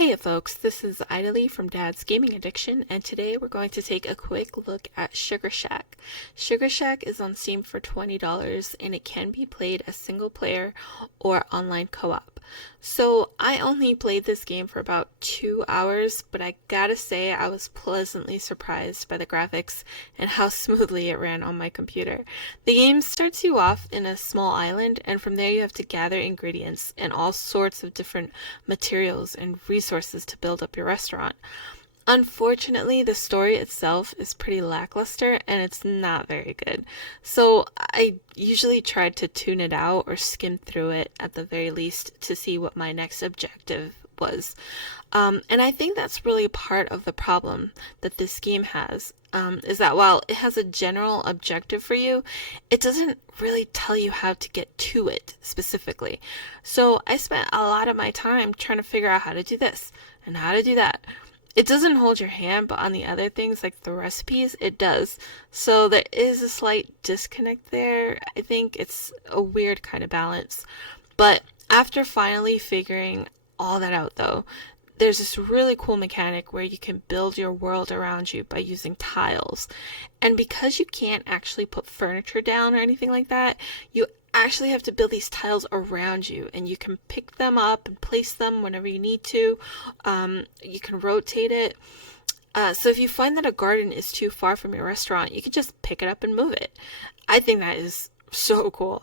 Hey folks, this is Aidalee from Dad's Gaming Addiction, and today we're going to take a quick look at Sugar Shack. Sugar Shack is on Steam for $20 and it can be played as single player or online co-op. So I only played this game for about 2 hours, but I gotta say I was pleasantly surprised by the graphics and how smoothly it ran on my computer. The game starts you off in a small island, and from there you have to gather ingredients and all sorts of different materials and resources to build up your restaurant. Unfortunately, the story itself is pretty lackluster and it's not very good. So I usually tried to tune it out or skim through it at the very least to see what my next objective was. And I think that's really part of the problem that this game has. Is that while it has a general objective for you, it doesn't really tell you how to get to it specifically. So I spent a lot of my time trying to figure out how to do this and how to do that. It doesn't hold your hand, but on the other things like the recipes, it does. So there is a slight disconnect there. I think it's a weird kind of balance. But after finally figuring all that out though, there's this really cool mechanic where you can build your world around you by using tiles. And because you can't actually put furniture down or anything like that, you actually have to build these tiles around you, and you can pick them up and place them whenever you need to. You can rotate it. So if you find that a garden is too far from your restaurant, you can just pick it up and move it. I think that is so cool.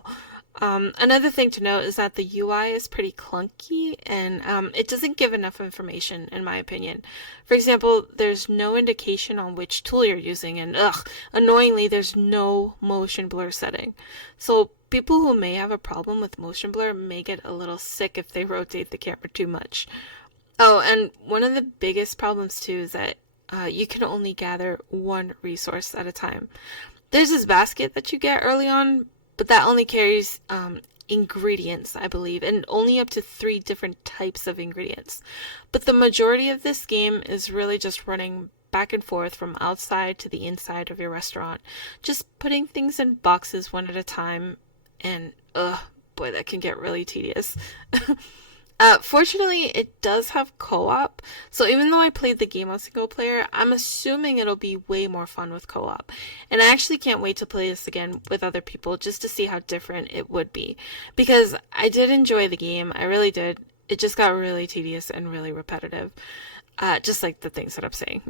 Another thing to note is that the UI is pretty clunky and it doesn't give enough information, in my opinion. For example, there's no indication on which tool you're using, and annoyingly, there's no motion blur setting. So people who may have a problem with motion blur may get a little sick if they rotate the camera too much. Oh, and one of the biggest problems too is that you can only gather one resource at a time. There's this basket that you get early on, but that only carries ingredients, I believe, and only up to 3 different types of ingredients. But the majority of this game is really just running back and forth from outside to the inside of your restaurant, just putting things in boxes one at a time, and boy, that can get really tedious. Fortunately, it does have co-op, so even though I played the game on single player, I'm assuming it'll be way more fun with co-op. And I actually can't wait to play this again with other people just to see how different it would be. Because I did enjoy the game, I really did. It just got really tedious and really repetitive. Just like the things that I'm saying.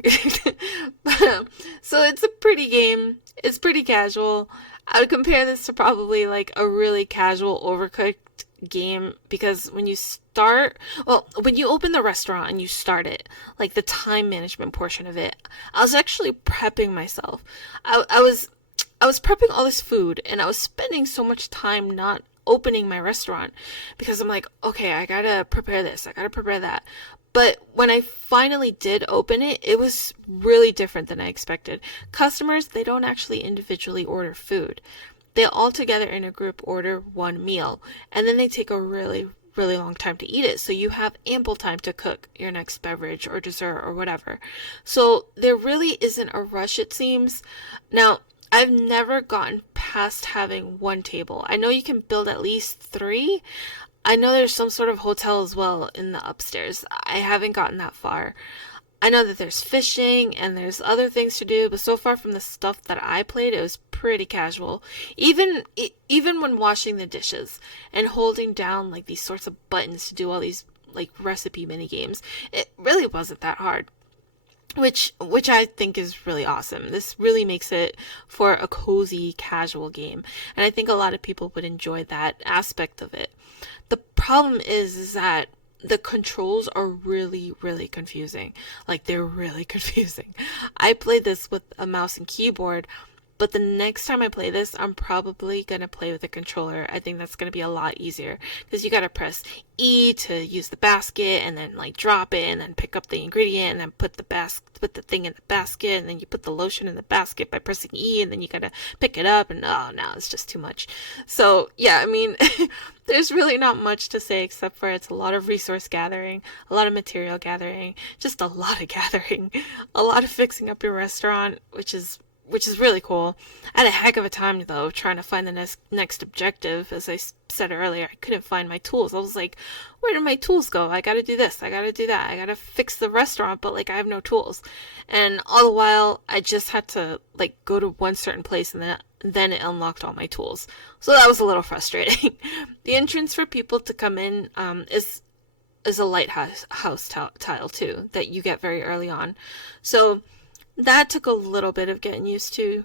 So it's a pretty game. It's pretty casual. I would compare this to probably like a really casual Overcooked game, because when you open the restaurant and you start it, like the time management portion of it, I was actually prepping myself. I was prepping all this food, and I was spending so much time not opening my restaurant because I'm like, okay, I gotta prepare this, I gotta prepare that. But when I finally did open it, it was really different than I expected. Customers, they don't actually individually order food. They all together in a group order one meal, and then they take a really, really long time to eat it, so you have ample time to cook your next beverage or dessert or whatever. So there really isn't a rush, it seems. Now, I've never gotten past having one table. I know you can build at least 3. I know there's some sort of hotel as well in the upstairs. I haven't gotten that far. I know that there's fishing and there's other things to do, but so far from the stuff that I played, it was pretty casual. Even when washing the dishes and holding down like these sorts of buttons to do all these like recipe mini games, it really wasn't that hard. Which I think is really awesome. This really makes it for a cozy, casual game, and I think a lot of people would enjoy that aspect of it. The problem is that the controls are really, really confusing. Like, they're really confusing. I played this with a mouse and keyboard, but the next time I play this, I'm probably going to play with a controller. I think that's going to be a lot easier because you got to press E to use the basket and then like drop it and then pick up the ingredient and then put the thing in the basket, and then you put the lotion in the basket by pressing E, and then you got to pick it up, and oh no, it's just too much. So yeah, I mean, there's really not much to say except for it's a lot of resource gathering, a lot of material gathering, just a lot of gathering, a lot of fixing up your restaurant, which is which is really cool. I had a heck of a time though trying to find the next objective. As I said earlier, I couldn't find my tools. I was like, where did my tools go? I gotta do this, I gotta do that, I gotta fix the restaurant, but like I have no tools. And all the while I just had to like go to one certain place, and then it unlocked all my tools. So that was a little frustrating. The entrance for people to come in is a lighthouse tile too that you get very early on. So that took a little bit of getting used to.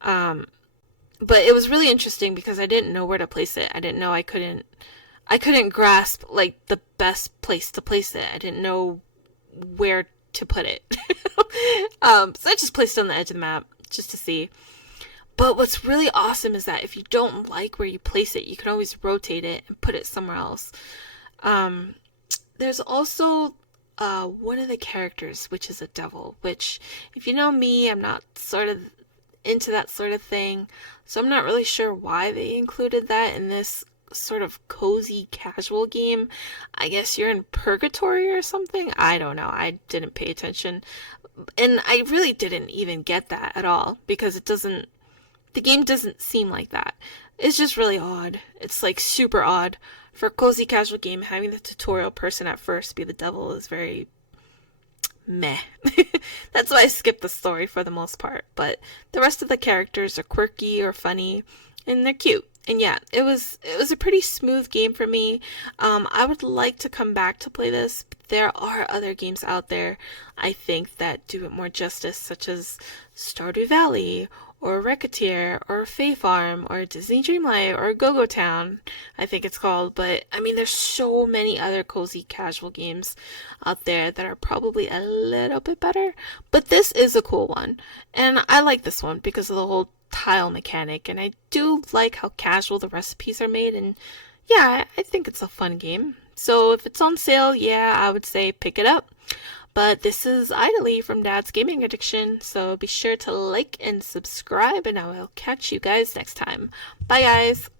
But it was really interesting because I didn't know where to place it. I didn't know I couldn't grasp like the best place to place it. I didn't know where to put it. So I just placed it on the edge of the map just to see. But what's really awesome is that if you don't like where you place it, you can always rotate it and put it somewhere else. There's also one of the characters, which is a devil, which, if you know me, I'm not sort of into that sort of thing, so I'm not really sure why they included that in this sort of cozy casual game. I guess you're in purgatory or something? I don't know. I didn't pay attention. And I really didn't even get that at all, because the game doesn't seem like that. It's just really odd. It's like super odd. For a cozy casual game, having the tutorial person at first be the devil is very meh. That's why I skipped the story for the most part. But the rest of the characters are quirky or funny, and they're cute. And yeah, it was a pretty smooth game for me. I would like to come back to play this, but there are other games out there I think that do it more justice, such as Stardew Valley, or Racketeer, or Fae Farm, or Disney Dreamlight, or Go-Go Town, I think it's called. But I mean, there's so many other cozy casual games out there that are probably a little bit better, but this is a cool one, and I like this one because of the whole tile mechanic, and I do like how casual the recipes are made, and yeah, I think it's a fun game. So if it's on sale, yeah, I would say pick it up. But this is Aidalee from Dad's Gaming Addiction, so be sure to like and subscribe, and I will catch you guys next time. Bye, guys!